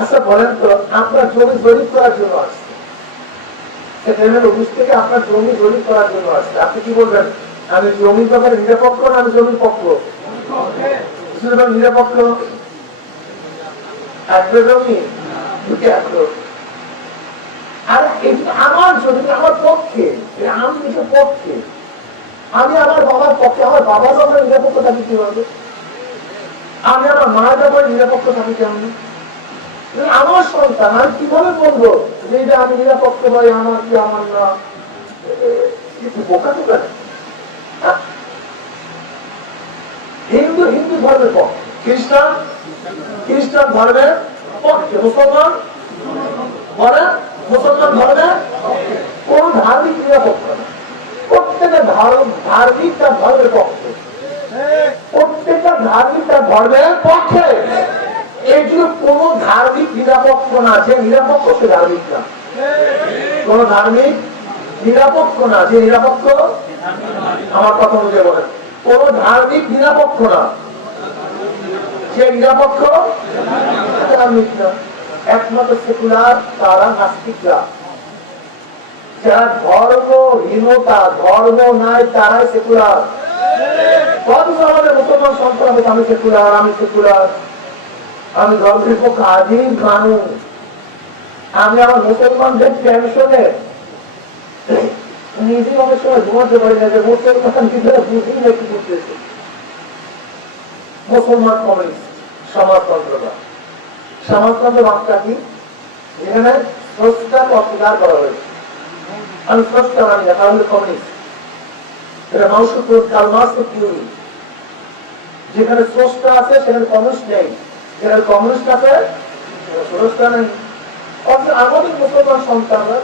আচ্ছা বলেন তো, আপনার জমি জরিপ করার জন্য আসছে। অফিস থেকে আপনার জমি জরিপ করার জন্য আসছে। আপনি কি বলবেন? আমি জমির ব্যাপারে না আমি জমির পক্ষ? জমি। আর আমার জমি আমার পক্ষে। আমি পক্ষে। আমি আমার বাবার পক্ষে। আমার বাবার নিরপেক্ষ থাকি কীভাবে? আমি আমার মায়ের ব্যাপারে নিরপেক্ষ থাকি কেমন? আমার সন্তান আমি কীভাবে বলব? যে এটা আমি নিরাপক্ষ ভাই আমার কি আমার না? বোকা কেন? হ্যাঁ? হিন্দু হিন্দু ধর্মের পক্ষে খ্রিস্টান খ্রিস্টান ধর্মের পক্ষে মুসলমান? বলে মুসলমান ধর্মের কোন ধার্মিক নিরাপক্ষ না প্রত্যেকটা ধর্ম ধার্মিক তার ধর্মের পক্ষে। প্রত্যেকটা ধার্মিক তার ধর্মের পক্ষে। কোন ধার্মিক নিরাপক্ষ না, যে নিরাপক্ষ সে ধার্মিক না। কোন ধার্মিক নিরাপক্ষ না, যে নিরাপক্ষ আমার কথা বুঝে কোন ধার্মিক নিরাপক্ষ না নিরাপক্ষ ধার্মিক না। একমাত্র সেকুলার তারা নাস্তিকরা যারা ধর্মহীনতা ধর্ম নাই, তারাই সেকুলার। কত আমাদের মুসলমান সন্তান আমি সেকুলার আমি সেকুলার। আমি ধর্মের পক্ষে আজীব মানুষ। আমি আমার মুসলমানদের টেনশনে। নিজে অনেক সময় ঘুমাতে পারি না যে মুসলমান ভিতরে বুঝি না কি মুসলমান কমিউনিস্ট কি? যেখানে স্রষ্টাকে অস্বীকার করা হয়েছে। আমি স্রষ্টা মানি না, তাহলে কমিউনিস্ট। এটা মানুষের থিওরি যেখানে স্রষ্টা আছে, সেখানে কমিউনিস্ট নেই। কমিউনিস্ট আছে আমাদের মুসলমান সন্তানরা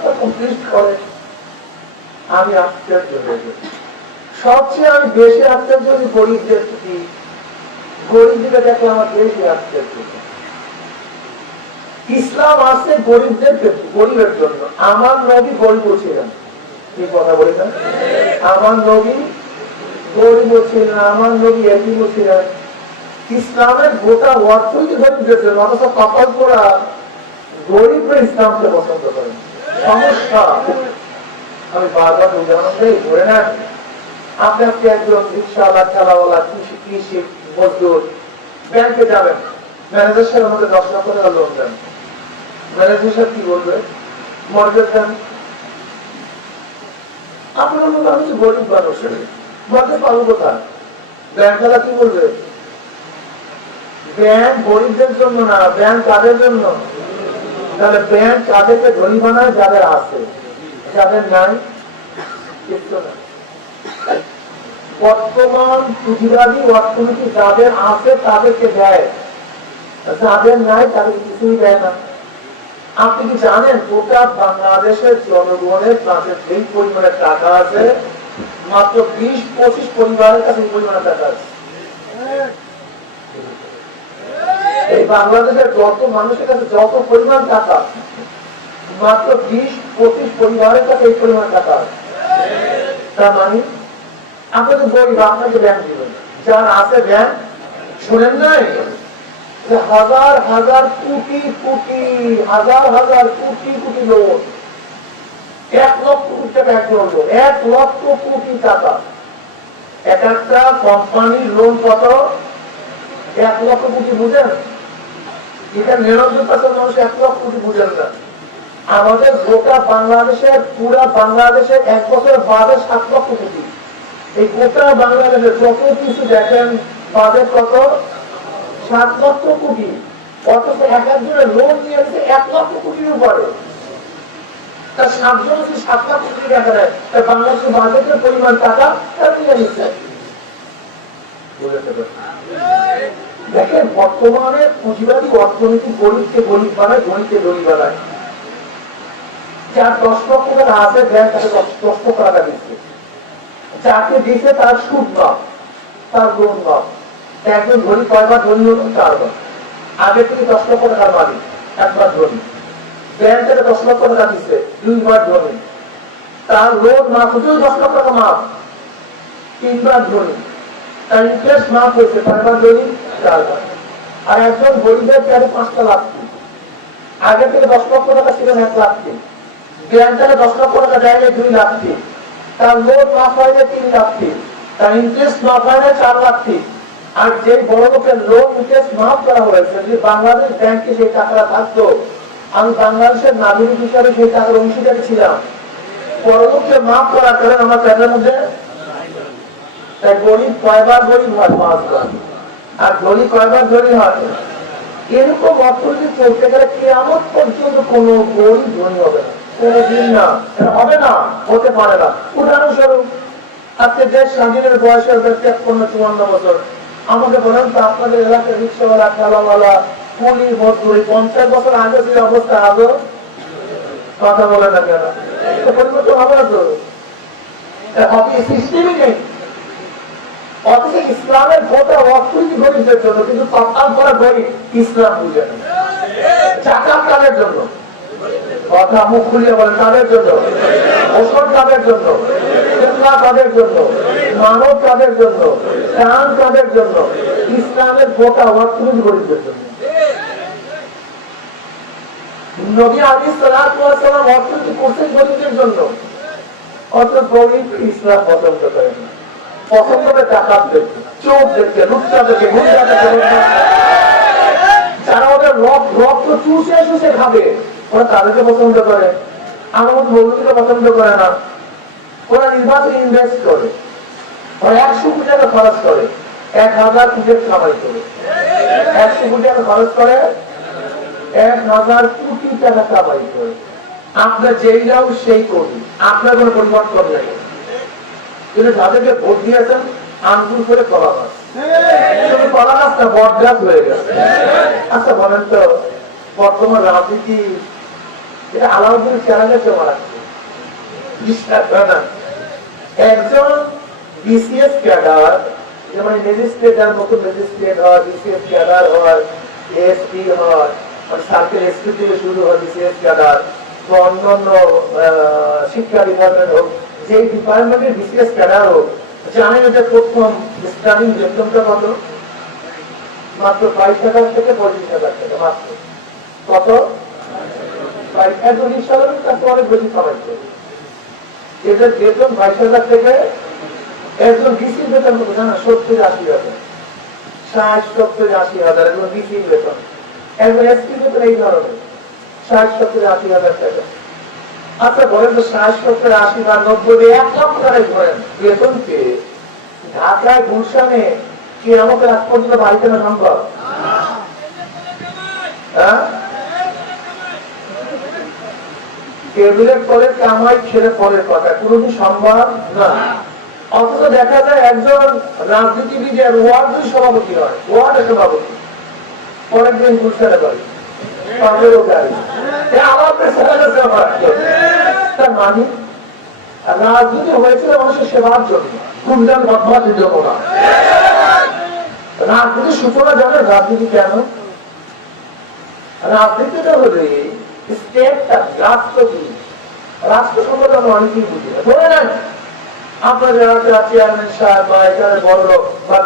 করে। আমি আশ্চর্য সবচেয়ে আমি বেশি আশ্চর্য হই গরিবদের প্রতি। গরিবদের দেখে আমার বেশি আশ্চর্য ইসলাম আসছে গরিবদের গরিবের জন্য। আমার নবী গরিব ছিলেন কি কথা বলি না আমার নবী গরিব ছিলেন আমার নবী এটিম ছিলেন ইসলামের গোটা অর্থনীতি গরিবদের জন্য অথচ কপাল করা গরিবরা ইসলামকে পছন্দ করেন সমস্যা। আমি বারবার উদাহরণ দিই, ধরে নেন, আপনি আজকে একজন রিক্সাওয়ালা, চালাওয়ালা, কৃষি কৃষি, মজদুর, ব্যাংকে যাবেন, ম্যানেজার সাহেব আমাকে দশ লক্ষ টাকা লোন দেন। ম্যানেজার সাহেব কি বলবে? মর্গেজ দেন। আপনার মতো আমি গরিব মানুষ। মর্গেজ পাবো কোথায়? ব্যাংকওয়ালা কি বলবে? ব্যাংক গরিবদের জন্য না, ব্যাংক কাদের জন্য। তাহলে ব্যাংক কাদেরকে যাদের আছে। যাদের নাই বর্তমান পুঁজিবাদী অর্থনীতি যাদের আছে, তাদেরকে দেয়। যাদের নাই, তাদের কিছুই দেয় না। আপনি কি জানেন, গোটা বাংলাদেশের জনগণের কাছে যেই পরিমাণে টাকা আছে? মাত্র বিশ পঁচিশ পরিবারের কাছে এই পরিমাণে টাকা আছে। এই বাংলাদেশের যত মানুষের কাছে যত পরিমাণ টাকা, মাত্র বিশ, পঁচিশ পরিবারের কাছে এই পরিমাণ টাকা তার মানে আপনি তো গরিব, আপনাকে ব্যাংক দিবেন। যার আছে ব্যাংক শোনেন নাই হাজার হাজার কোটি কোটি, হাজার হাজার কোটি কোটি লোন এক লক্ষ কোটি টাকা একজন লোন এক লক্ষ কোটি টাকা। এক একটা কোম্পানির লোন কত? এক লক্ষ কোটি, বুঝেন? আমাদের গোটা বাংলাদেশের এক বছর বাদে সাত লক্ষ কোটি। এই গোটা বাংলাদেশের যত কিছু দেখেন কত? সাত লক্ষ কোটি। অথচ এক একজনের লোন নিয়ে এসে এক লক্ষ কোটির উপরে। তার সাতজন দেয় তার পরিমাণ টাকা দেখেন, বর্তমানে পুঁজিবাদী অর্থনীতি গরিবকে গরিব বানায় গরিবকে গরিব বানায়। যার দশ লক্ষ টাকা আছে, ব্যাংক তাকে দশ লক্ষ টাকা দিচ্ছে। যাকে দিচ্ছে তার সুদ মাপ তার লোন মাপ একজন ধনী কয়বার ধনী হলো? চারবার। আগে থেকে দশ লক্ষ টাকার মালিক একবার ধনী। ব্যাংক থেকে দশ লক্ষ টাকা দিচ্ছে, দুইবার ধনী। তার লোন মাপ হতেও দশ লক্ষ টাকা মাপ তিনবার ধনী। তার ইন্টারেস্ট মাপ হয়েছে, কয়বার ধনী? চারবার আর একজন গরিবের প্যারে পাঁচটা লাভ আগে থেকে দশ লক্ষ টাকা ছিলেন এক লাখ দিন দশ লক্ষ টাকা দেয় দুই লাখ তার লোন মাফ হয় তিন লাখ তার ইন্টারেস্ট মাফ হয় চার লাখ আর যে বড় লোকের লোন ইন্টারেস্ট মাফ করা হয়েছে, যদি বাংলাদেশ ব্যাংকে সেই টাকাটা থাকতো, আমি বাংলাদেশের নাগরিক হিসাবে সেই টাকার অংশীদারি ছিলাম। পরলোককে মাফ করার কারণে আমার প্যাটের মধ্যে গরিব, কয়বার গরিব হয়, পাঁচবার। আর ধনী কয়বার ধনী হয় এরকম অর্থনীতি চলতে গেলে কেমন পর্যন্ত কোনো গরিব ধনী হবে হবে উদাহরণস্বরূপ আমাকে বলেন তো, আপনাদের পঞ্চাশ বছর আগে অবস্থা কথা বলে না কেন? পরিবর্তন হবে না তো? হবে অথচ ইসলামের গোটা অর্থনীতি গরিবদের জন্য, কিন্তু তৎকাল করা গরিব ইসলাম বুঝে চাকাম কাদের জন্য? কথা মুখ খুলিয়ে বলেন তাদের জন্য? ওষুধ তাদের জন্য? তাদের জন্য? মানব তাদের জন্য? প্রাণ তাদের জন্য? ইসলামের গোটা অর্থনীতি গরিবদের জন্য। নবী আলী সালাম অর্থনীতি করছেন গরিবদের জন্য। অত গরিব ইসলাম পছন্দ করেন না। ওদের চুষে চুষে খাবে, ওরা তাদেরকে পছন্দ করে। পছন্দ করে না। ওরা নির্বাচন ইনভেস্ট করে। ওরা একশো কোটি টাকা খরচ করে। এক হাজার কোটি কামাই করে। একশো কোটি টাকা খরচ করে। এক হাজার কোটি টাকা কামাই করে। আপনার যেই যাও সেই করবি আপনার কোনো পরিবর্তন নেই। কিন্তু যাদেরকে ভোট দিয়েছেন আঙ্গুল করে কলা গাছ কলা গাছ না বট গাছ হয়ে গেছে। আচ্ছা বলেন তো বর্তমান রাজনীতি এটা আলাউদ্দিন চ্যানেলে একজন বিসিএস ক্যাডার যেমন ম্যাজিস্ট্রেটার মতো ম্যাজিস্ট্রেট হয় বিসিএস ক্যাডার হয় এসপি হয় সার্কেল এসপি থেকে শুরু হয় বিসিএস ক্যাডার অন্যান্য আহ, শিক্ষা ডিপার্টমেন্ট হোক যে ডিপার্টমেন্টের বিসিএস ক্যাডার হোক জানেন যে প্রথম স্টার্টিং বেতনটা কত? মাত্র বাইশ হাজার থেকে পঁচিশ হাজার টাকা, মাত্র। কত? একজন ইনশাল্লাহ তাকে অনেক বেশি কামাইছে এদের বেতন বাইশ হাজার থেকে, একজন ডিসি বেতন কত জানা সত্তর আশি হাজার। ষাট, সত্তর আশি হাজার, একজন ডিসি বেতন। একজন এসপি বেতন এই ধরনের। ষাট, সত্তর আশি হাজার টাকা। আচ্ছা বলেন তো ষাট সত্তর আশি বা নব্বই এক লক্ষ টাকায় ধরেন বেতন পেয়ে ঢাকায় গুলশানে কি আমাকে আজ পর্যন্ত বাড়িতে না সম্ভব? হ্যাঁ? টেবিলের পরে কামাই ছেড়ে পরের কথা কোনদিন সম্ভব? না। অথচ দেখা যায় একজন রাজনীতিবিদের ওয়ার্ড সভাপতি হয়। ওয়ার্ড সভাপতি। পরের দিন গুলশানে বাড়ি পাঁচেরও গাড়ি। মানে রাজনীতি হয়েছিল মানুষের সেবার জন্য। রাজনীতি রাজনীতি কেন? রাজনীতিটা হলে রাষ্ট্র কি রাষ্ট্র সম্পর্কে আপনার এলাকার চেয়ারম্যান সাহেব বা এখানে বড় বা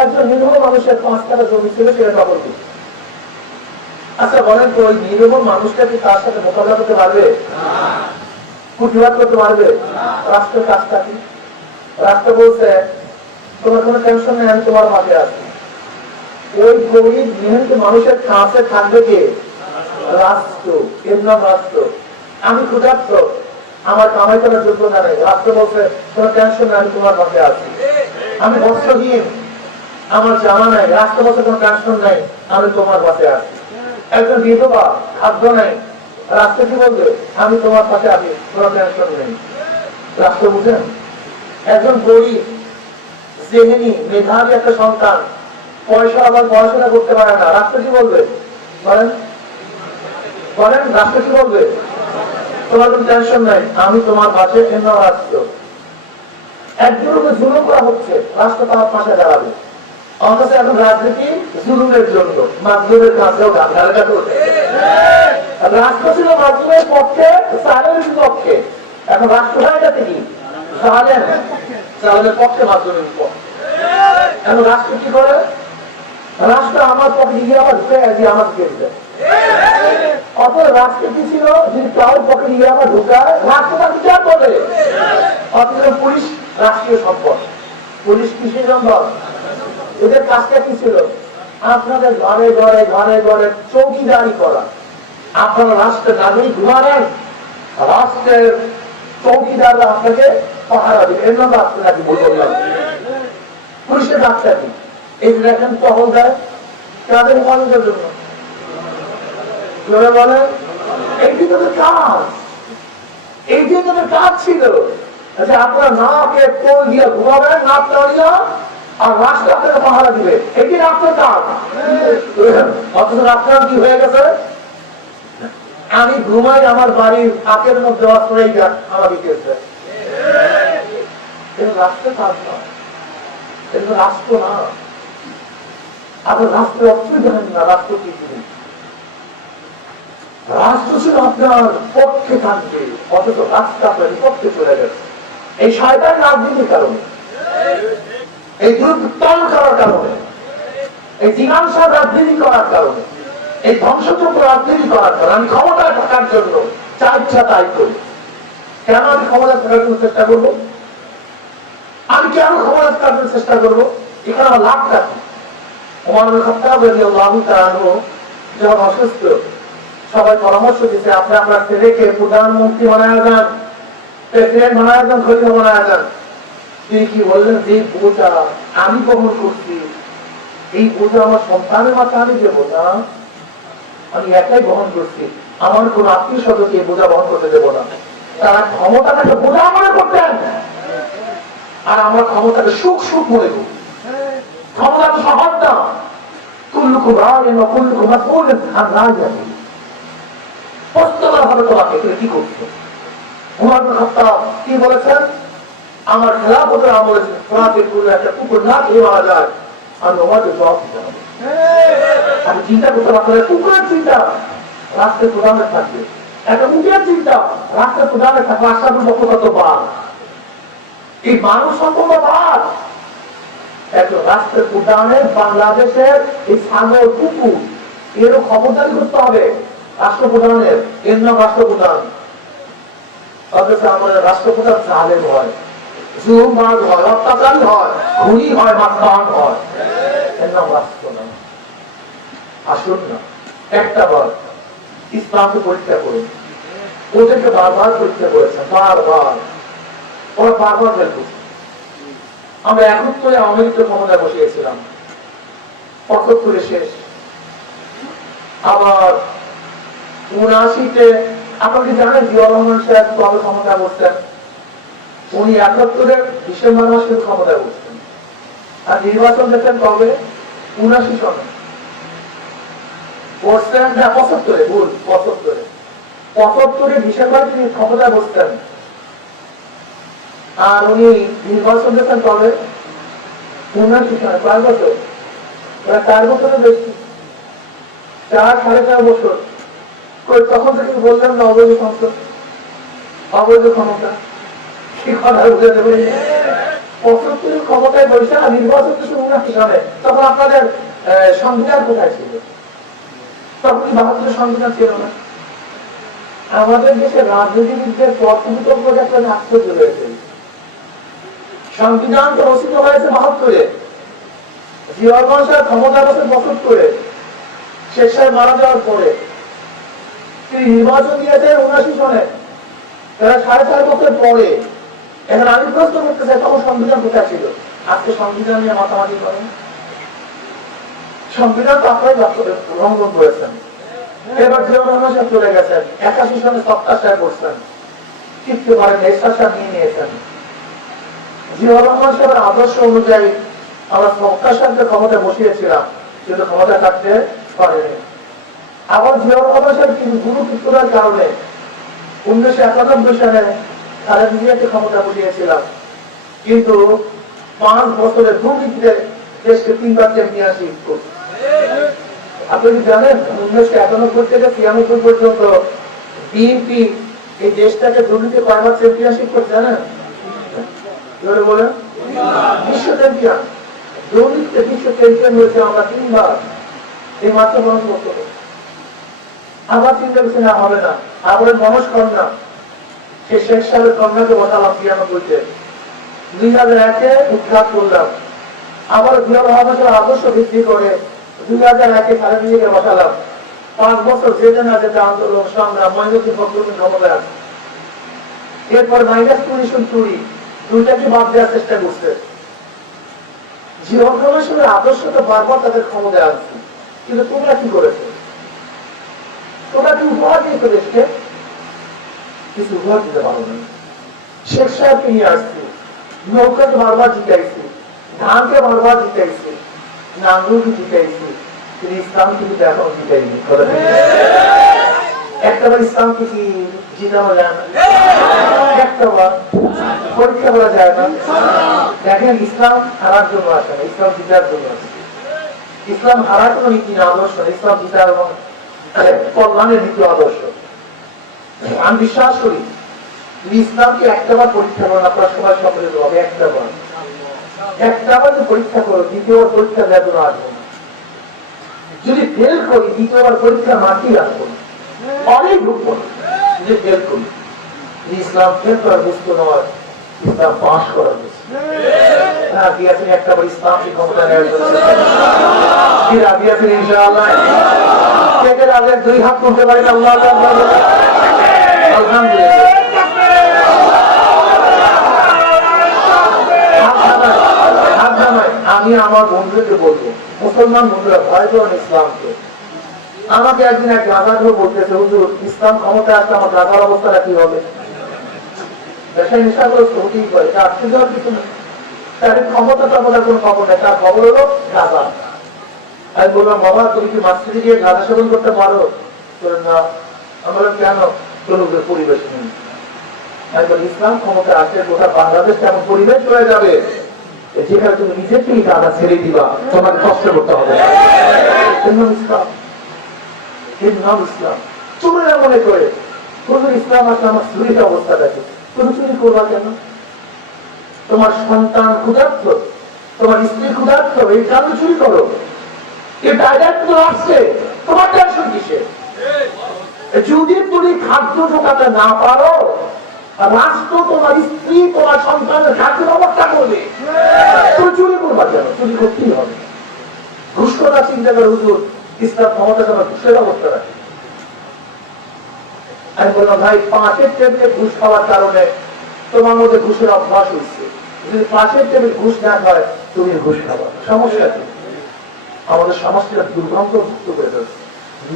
একজন নির্ভর মানুষের পাঁচ টাকা জমি ছিল, সেটা আচ্ছা বলেন তো, ওই নির্ভর মানুষটা কি তার সাথে মোকাবিলা করতে পারবে? প্রতিবাদ করতে পারবে? রাষ্ট্রের কাজটা কি? রাষ্ট্র বলছে, তোমার কোনো টেনশন নেই, আমি তোমার মাঝে আছি ওই গরিব মেহনত মানুষের কাছে থাকবে কে? রাষ্ট্র। এর নাম রাষ্ট্র। আমি ক্ষুধার্ত। আমার কামাই করার যোগ্যতা নেই। রাষ্ট্র বলছে, কোনো টেনশন নেই, আমি তোমার পাশে আছি আমি বস্ত্রহীন। আমার জামা নাই। রাষ্ট্র বলছে, কোনো টেনশন নাই, আমি তোমার পাশে আছি একজন বিধবা খাদ্য নাই। রাষ্ট্র কি বলবে? আমি তোমার পাশে আছি, তোমার টেনশন নেই। রাষ্ট্র বুঝেন? একজন গরিব জেহেনি মেধাবী একটা সন্তান, পয়সা আবার পড়াশোনা করতে পারে না। রাষ্ট্র কি বলবে? বলেন। বলেন, রাষ্ট্র কি বলবে? তোমার কোনো টেনশন নাই, আমি তোমার পাশে এমন রাষ্ট্র। একজনকে জুলুম করা হচ্ছে, রাষ্ট্র তোমার পাশে দাঁড়াবে। অথচ এখন রাজনীতি জুলুমের জন্য। মাধ্যমের কাছেও গান্ধারটা করছে রাষ্ট্র ছিল মাধ্যমের পক্ষে সালের বিপক্ষে। এখন রাষ্ট্র হয় যাতে কি? সালেন সালের পক্ষে মাধ্যমের পক্ষে। এখন রাষ্ট্র কি করে? রাষ্ট্র আমার পকেটে গিয়ে আবার ঢুকে গেছে আমার কেসে অত রাষ্ট্র কি ছিল? যদি কারোর পকেটে গিয়ে আবার ঢুকায়, রাষ্ট্র তার বিচার করবে অথচ পুলিশ রাষ্ট্রীয় সম্পদ। পুলিশ কিসের সম্পদ? এদের কাজটা কি ছিল? আপনাদের ঘরে ঘরে ঘরে ঘরে চৌকিদারি করা। আপনারা রাষ্ট্রের নাগরিক ঘুমালেন রাষ্ট্রের চৌকিদাররা আপনাকে পাহারা দেবে। এর নাম রাষ্ট্র নাকি বললাম পুলিশের ডাক্তার কি এই যে দেখেন টহল দেয় তাদের মানুষের জন্য। বলেন। এইটি তাদের কাজ। এইটি তাদের কাজ ছিল যে আপনারা নাকে কোল দিয়ে ঘুমাবেন, নাক টানিয়া আর রাস্তা আপনাকে পাহারা দিবে। এটি রাষ্ট্রের কাজ। অথচ রাস্তার কি হয়ে গেছে? আমি ঘুমাই আমার বাড়ির হাতের মধ্যে অস্ত্রই আমাকে কেছে না। রাষ্ট্র না। আপনার রাষ্ট্রের অর্থ জানেন না, রাষ্ট্র কি রাষ্ট্র ছিল আপনার পক্ষে থাকবে, অথচ রাষ্ট্র আপনার বিপক্ষে চলে গেছে। এই শয়তান রাজনীতির কারণে। এই দুধ দুর্বৃত্তায়ন করার কারণে, এই দিনাংসার রাজনীতি করার কারণে, এই ধ্বংসযজ্ঞ রাজনীতি করার কারণে, আমি ক্ষমতায় থাকার জন্য যা ইচ্ছা তাই করি কেন আমি ক্ষমতায় থাকার জন্য চেষ্টা করব? আমি কেন ক্ষমতা থাকার চেষ্টা করব? এখানে আমার লাভটা কি? যখন অসুস্থ, সবাই পরামর্শ দিচ্ছে আপনি আপনার ছেলেকে প্রধানমন্ত্রী বানায় যান, প্রেসিডেন্ট বানায় যান, খলিফা বানায় যান। কি বললেন যে বোঝা, আমি গ্রহণ করছি? এই বোঝা আমার সন্তানের মাথায় আমি দেবো না। আমি একাই গ্রহণ করছি। আমার কোন আত্মীয় স্বজনকে বোঝা বহন করতে দেবো না। তারা ক্ষমতাটাকে বোঝা মনে করতেন। আর আমরা ক্ষমতাকে সুখ সুখ মনে করি ক্ষমতা তো সহজ না। কুল্লুকুম রাজেন বা কুল্লুকুম মাসউলুন আন রাজিয়াতিহি প্রশ্ন করা হবে তোমাকে, তুমি কি করছ? উমর বিন কি বলেছেন? আমার খেলাফতের আমলে ফ্রান্সের কোনো একটা কুকুর না খেয়ে মারা যায় আমি ওমাকে জবাব দিতে হবে। আমি চিন্তা করতে পারছি কুকুরের চিন্তা। রাষ্ট্রের প্রধানের থাকবে। একটা উটের চিন্তা। রাষ্ট্রের প্রধানের থাকবে রাষ্ট্রের কত বাদ। এই মানুষ সম্পূর্ণ বাদ। একজন রাষ্ট্রের প্রধানের বাংলাদেশের এই সাগর কুকুর, এরও খবরদারি করতে হবে। রাষ্ট্রপ্রধানের, এর নাম রাষ্ট্রপ্রধান। অথচ আমাদের রাষ্ট্রপ্রধান জালেম হয়। জুলুমবাজ হয় অত্যাচারী হয় খুনি হয়। মাত্রান হয় আসুন না, একটা বার ইসলামকে পরীক্ষা করুন। ওদেরকে বারবার পরীক্ষা করেছেন, বারবার। ওরা বারবার ফেল করছে আমরা একত্রে আওয়ামী লীগকে ক্ষমতায় বসিয়েছিলাম। পঁচাত্তরে শেষ। আবার উনআশিতে, আপনারা কি জানেন জিয়াউর রহমান সাহেব কবে ক্ষমতায় বসতেন উনি একাত্তরে ডিসেম্বর মাসে ক্ষমতায় বসতেন আর নির্বাচন দেখেন কবে উনাশি সনে। বসতেন না, পঁচাত্তরে, ভুল, পঁচাত্তরে। পঁচাত্তরে ডিসেম্বর তিনি ক্ষমতায় বসতেন আর উনি নির্বাচন দেখেন কবে উনাশি সনে কয়েক বছর? প্রায় চার বছরের বেশি। চার, সাড়ে চার বছর। তখন থেকে বললেন না, অবৈধ সংসদ। অবৈধ ক্ষমতা। ক্ষমতায় বসে নির্বাচন তো শুরু না সালে তখন আপনাদের সংবিধান কোথায় ছিল? তখন কি বাহাত্তরের সংবিধান ছিল না। আমাদের রাজনীতিবিদদের একটা আশ্চর্য রয়েছে সংবিধান তো রচিত হয়েছে বাহাত্তরে। ক্ষমতা বছর বছর করে, শেখ সাহেব মারা যাওয়ার পরে। তিনি নির্বাচন দিয়েছেন উনাশি সনে। তারা সাড়ে চার বছর পরে। এখন আমি প্রশ্ন করতে চাই তখন সংবিধান কোথায় ছিল? আজকে সংবিধান নিয়ে মাতামাতি করেন। সংবিধান তো আপনারাই লঙ্ঘন করেছেন। এবার জিয়াউর রহমান চলে গেছেন, একাশি সনে সপ্তাহ সাহেব করছেন টিকতে পারেন এরশাদ সাহেব নিয়ে নিয়েছেন। জিয়াউর রহমান আদর্শ অনুযায়ী আমরা সপ্তাহ সাহেবকে ক্ষমতায় বসিয়েছিলাম, কিন্তু ক্ষমতায় থাকতে পারেনি। আবার জিয়াউর রহমান কিন্তু গুরু কারণে উনিশশো একানব্বই সালে খালেদা জিয়াকে ক্ষমতা বসিয়েছিলাম কিন্তু পাঁচ বছরের দুর্নীতিতে দেশকে তিনবার চ্যাম্পিয়নশিপ করছে। আপনি জানেন, উনিশশো একানব্বই থেকে ছিয়ানব্বই পর্যন্ত বিএনপি এই দেশটাকে দুর্নীতি কয়বার চ্যাম্পিয়নশিপ করছে, জানেন? বিশ্ব চ্যাম্পিয়ন দৌড়িতে বিশ্ব চ্যাম্পিয়ন হয়েছে আমরা তিনবার। এই মাত্র আবার চিন্তা করছে না হবে না। আবার কন্যা সে শেখ সাহেবের কন্যাকে বসালাম পিয়ানো বলতে। দুই হাজার একে উৎখাত করলাম। আবার দুই হাজার আদর্শ ভিত্তি করে দুই হাজার একে সাড়ে নিজেকে বসালাম। পাঁচ বছর যেতে না যেতে আন্দোলন সংগ্রাম মহিনুদ্দিন ফখরুদ্দিন ক্ষমতায় এরপর মাইনাস কমিশন চুরি দুইটাকে বাদ দেওয়ার চেষ্টা করছে। জীবন কমিশনের আদর্শটা বারবার তাদের ক্ষমতায় আনছে। কিন্তু তোমরা কি করেছ? তোমরা কি উপহার দিয়েছ দেশকে কিছু উপহার দিতে পারো না শেখ সাহেবকে নিয়ে আসছি নৌকাকে বারবার জিতাইছি ধানকে বারবার জিতাইছি নাঙ্গুলকে জিতাইছি কিন্তু ইসলামকে কিন্তু এখনও জিতাইনি? একটাবার ইসলামকে কি জিতানো যায় না একটাবার। পরীক্ষা করা যায় না? দেখেন, ইসলাম হারার জন্য আসে না, ইসলাম জিতার জন্য আসে ইসলাম হারার কোনো নীতি না, আদর্শ ইসলাম জিতার এবং কল্যাণের নীতি আদর্শ। আমি বিশ্বাস করি ইসলামকে একটাবার পরীক্ষা করো আপনার সবাই সম্মিলিত হবে একটাবার একটাবার যদি পরীক্ষা করো, দ্বিতীয়বার পরীক্ষা দেওয়ার জন্য আসব যদি ফেল করি, দ্বিতীয়বার পরীক্ষা মাটি আসব অনেক রূপ যদি ফেল করি। ইসলাম ফেল করার বুঝতে নয় ইসলাম পাশ করার হ্যাঁ। দিয়েছেন একটাবার ক্ষমতা নেওয়ার জন্য রাজি? দুই হাত তুলতে পারেন আল্লাহ। আমি আমার বলব, মুসলমান বন্ধুরা, ভয় করেন ইসলামকে। আমাকে একদিন এক বলতেছে, হুজুর, ইসলাম ক্ষমতা আসলে আমার গাঁজার অবস্থাটা কি হবে? খবর নেই, তার খবর আমি বললাম, বাবা, তুমি কি মাস্টারি গিয়ে গাঁজা সেবন করতে পারো? না। আমরা কেন? লোকের পরিবেশ আমি ইসলাম ক্ষমতা আসলে গোটা বাংলাদেশ কেমন পরিবেশ হয়ে যাবে যেখানে তুমি নিজেকেই গাঁজা ছেড়ে দিবা, তোমাকে কষ্ট করতে হবে। ইসলাম। মনে করে, হুজুর ইসলাম আসলে আমার অবস্থা দেখে। তুমি চুরি করবা কেন? তোমার সন্তান ক্ষুধার্থ তোমার স্ত্রী ক্ষুধার্থ এই কারণে চুরি করো। এ ডাইরেক্ট আসছে, তোমার টেনশন কিসে যদি তুমি খাদ্য ঢোকাতে না পারো, রাষ্ট্র তোমার স্ত্রী, তোমার সন্তানের খাদ্য ব্যবস্থা করবে। তুমি চুরি করবা কেন? চুরি করতেই হবে। ঘুষ চিন্তা করে, হুজুর, ইসলাম ক্ষমতা তোমার ঘুষের অবস্থা রাখে। আমি বললাম, ভাই পাঁচের টেবিলে ঘুষ খাওয়ার কারণে তোমার মধ্যে ঘুষের অভ্যাস হয়েছে। যদি পাঁচের টেবিল ঘুষ না খায়, তুমি ঘুষ খাবা। সমস্যা আমাদের সমাজটা দুর্গন্ধ মুক্ত করে ফেলছে।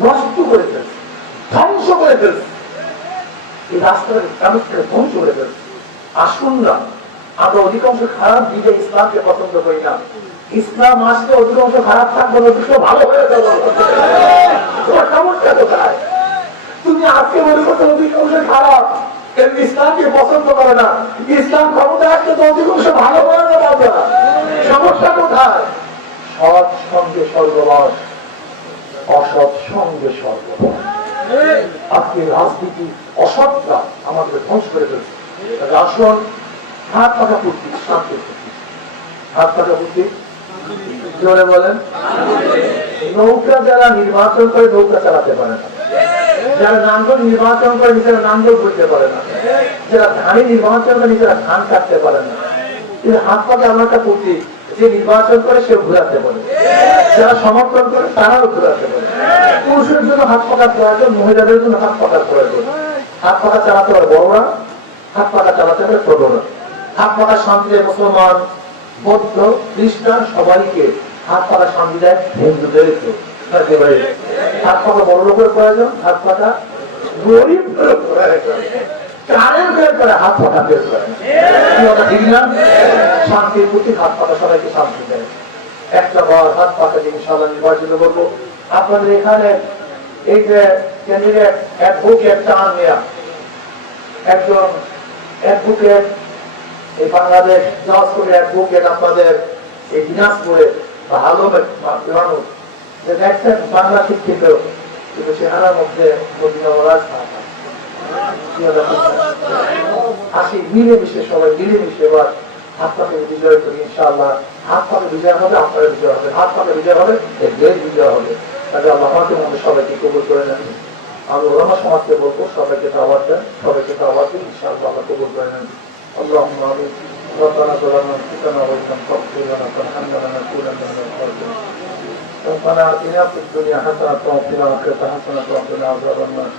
নষ্ট করে ফেলছে। ধ্বংস করে ফেলছে। এই রাস্তাটাকে মানুষকে ধ্বংস করে ফেলছে। আসুন না, আমরা অধিকাংশ খারাপ দিকে ইসলামকে পছন্দ করি না। ইসলাম আসলে অধিকাংশ খারাপ থাকবে অধিকাংশ ভালো হয়ে যাবে। তোমার সমস্যা কোথায়? তুমি আজকে মনে করছ অধিকাংশ খারাপ ইসলামকে পছন্দ করে না। ইসলাম ক্ষমতা আসলে তো অধিকাংশ ভালো করে না বাবা সমস্যা কোথায়? সৎ সঙ্গে স্বর্গবাস, অসৎ সঙ্গে স্বর্গবাস। আজকে রাজনীতি অসৎটা আমাদের ধ্বংস করে ফেলছে। হাত পাকা পূর্তি হাত পাকা পূর্তি বলেন? নৌকা যারা নির্বাচন করে, নৌকা চালাতে পারে না। যারা নাঙ্গল নির্বাচন করে, নিজেরা নাঙ্গল করতে পারে না। যারা ধানে নির্বাচন করে, নিজেরা ধান কাটতে পারে না। হাত পাকে আমার পূর্তি যে নির্বাচন করে সে ঘুরাতে পারে যারা সমর্থন করে তারাও ঘুরাতে পারে পুরুষের জন্য হাত পাকার প্রয়োজন মহিলাদের জন্য হাত পাকার প্রয়োজন হাত পাকা চালাতে পারে বড়রা, হাত পাকা চালাতে পারে ছোটরা। হাত পাকা শান্তিতে মুসলমান, বৌদ্ধ, খ্রিস্টান সবাইকে হাত পাকা শান্তি দেয় হিন্দুদেরকে হাত পাকা বড় লোকের প্রয়োজন, হাত পাকা গরিব প্রয়োজন। কারের বের করে হাত পাকা বের করে। ঠিক না? শান্তির প্রতি হাত পাকা সবাইকে শান্তি দেয়। একটা বার হাত পাকা দিয়ে ইনশাআল্লাহ নির্বাচিত করব। আপনাদের এখানে এই যে ক্যান্ডিডেট অ্যাডভোকেট চান নেয়া একজন অ্যাডভোকেট, এই বাংলাদেশ জজ করে অ্যাডভোকেট আপনাদের এই দিনাজপুরে ভালো মানুষ। যে দেখছেন বাংলা শিক্ষিত, কিন্তু চেহারার মধ্যে মদিনা মরাজ আসি মিলেমিশে সবাই মিলেমিশে এবার হাত পাকে বিজয় করি ইনশাআল্লাহ হাত পাকে বিজয় হবে আপনার বিজয় হবে হাত পাকে বিজয় হবে এই দেশ বিজয় হবে কাজে আল্লাহ আমাকে মধ্যে সবাইকে কবুল করে নেন আমি ওলামা সমাজকে বলবো সবাইকে দাওয়াত দেন সবাইকে দাওয়াত দিন ইনশাআল্লাহ আল্লাহ কবুল করে নেন اللهم آمين ربنا ظلمنا انفسنا وان لم تغفر لنا وترحمنا لنكونن من الخاسرين ربنا آتنا في الدنيا حسنة وفي الآخرة حسنة وقنا عذاب النار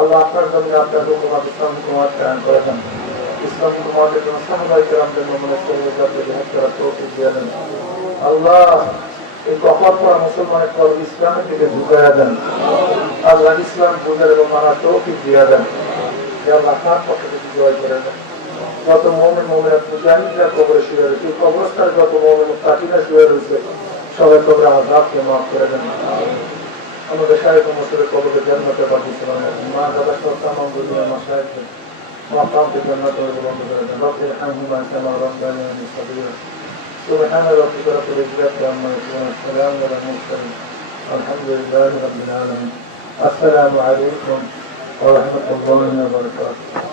আল্লাহ আপনার জন্য আপনার হুকুমাত ইসলাম হুকুমাত কায়ন করেছেন ইসলাম হুকুমাতের জন্য, সাহাবাই কেরামদের নমুনা যাতে জিহাদ করার তৌফিক দিয়ে দেন আল্লাহ, এই কপাল পরা মুসলমানের কল ইসলামের দিকে ঝুঁকাইয়া দেন। আল্লাহ ইসলাম বুঝার এবং মানার তৌফিক দিয়ে দেন। করে করে আমাদের সাহেব মসুরের কবরে জান্নাতে পাঠিয়েছিলাম মা দাদা সব তামাম দুনিয়া মা সাহেবকে رب ارحمهما كما صغيرا سبحان ربك رب العزة عما يصفون السلام على المرسلين الحمد لله رب العالمين السلام عليكم ورحمة الله وبركاته